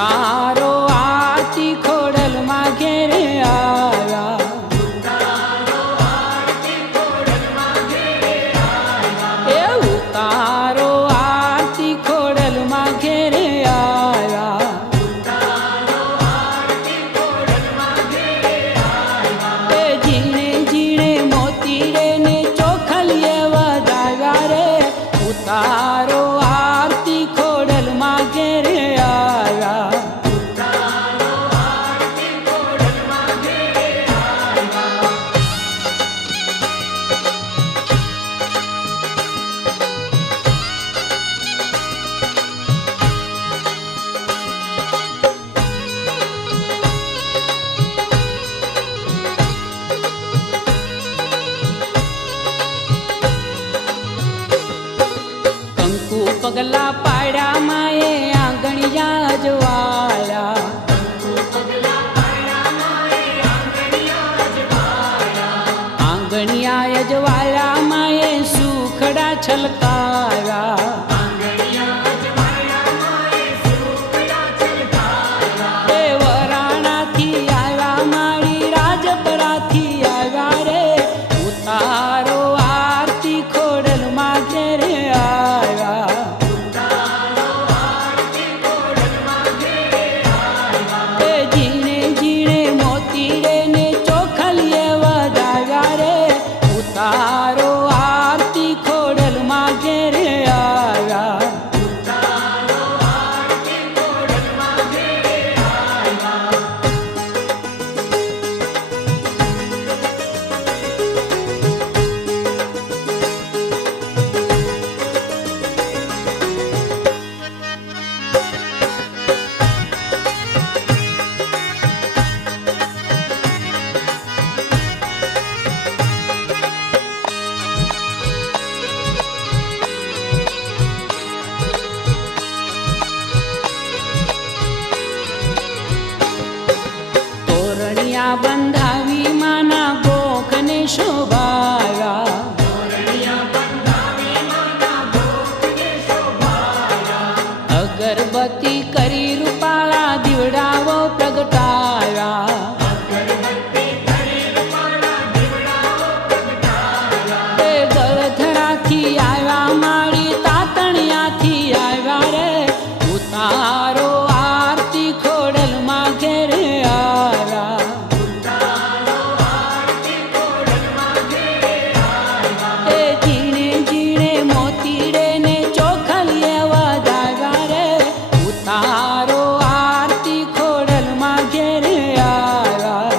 ઉતારો આરતી ખોડલ માં ઘેરે આવ્યા એ ઉતારો આરતી ખોડલ માં ઘેરે આવ્યા એ જીણે જીણે મોતીડે ને ચોખલીએ વધાવ્યા રે ઉતારો આરતી ખોડલ માં ઘેરે પગલા પાડ્યા માએ આંગણિયા અજવાળા આંગણિયા અજવાળા માએ સુખડા છલકાવ્યા એ વરાણાથી આવ્યા માળી રાજપરાથી આવ્યા રે ઉતારો આરતી ખોડલ માં ઘેરે આવ્યા ઉતારો આરતી ખોડલ માં ઘેરે આવ્યા બંધાવી માના ગોખને શોભાવ્યા અગરબત્તી કરી રૂપાળા દીવડાવો પ્રગટાવ્યા એ ગળધરાથી આવ્યા માળી તાતણિયાથી આવ્યા રે ઉતારો આરતી ખોડલ માં ઘેરે આવ્યા ઉતારો આરતી ખોડલ માં ઘેરે આવ્યા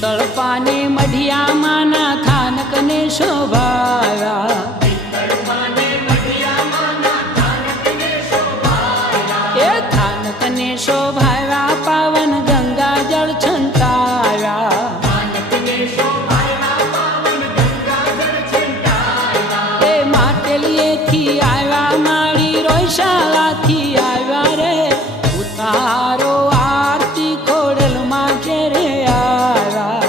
તળપાને મઢિયા માના થાનકને શોભાવ્યા એ થાનકને શોભાવ્યા પાવન ગંગા જળ છંટાવ્યા એ માટેલીએથી આવ્યા માળી રોયશાળાથી આવ્યા રે ઉતારો આરતી ખોડલ માં ઘેરે આવ્યા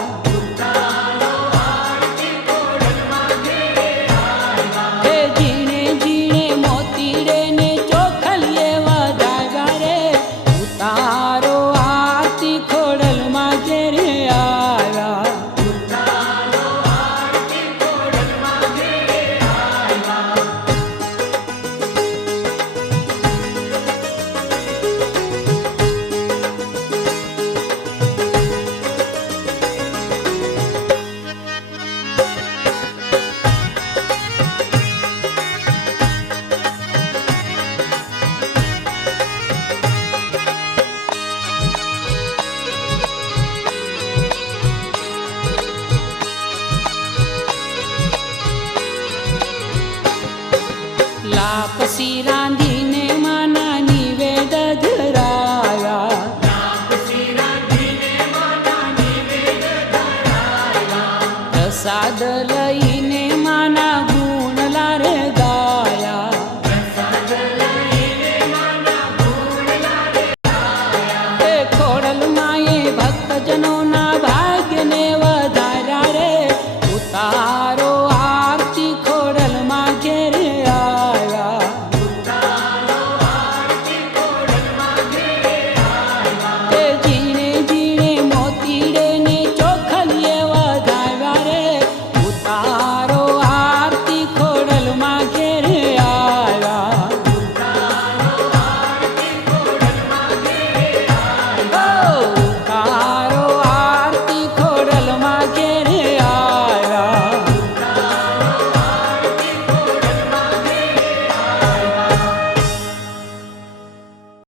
લાપસી રાંધીને માના નિવેદ ધરાવ્યા પ્રસાદ